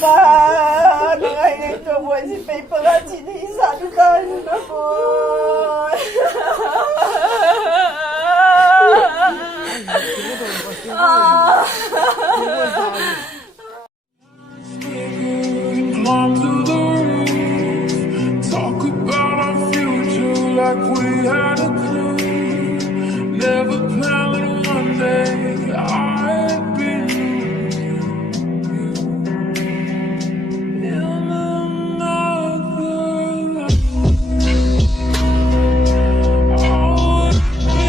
Ngayon ito po si Pepa nga sinisan ka na po. Climb to the roof, talk about our future like we had a clue. Never planned one day I'd be in another life. I would be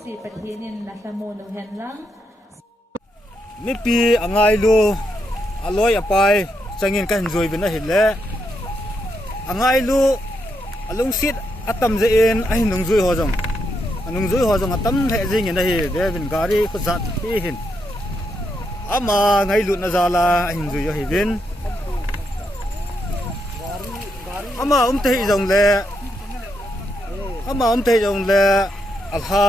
si Pathenin na Samuno Henlang. Mi pi angai lu aloi apai changin kan joi bin a hile angai lu alung sit atam je in ai nung jui ho jong anung jui ho jong atam the jing in a hi de bin gari ko zat pi hin ama ngai lu na zala hin jui hi bin ama umtah jong le ama umtah jong le alha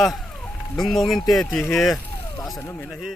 lungmongin te ti he ta sanu me na hi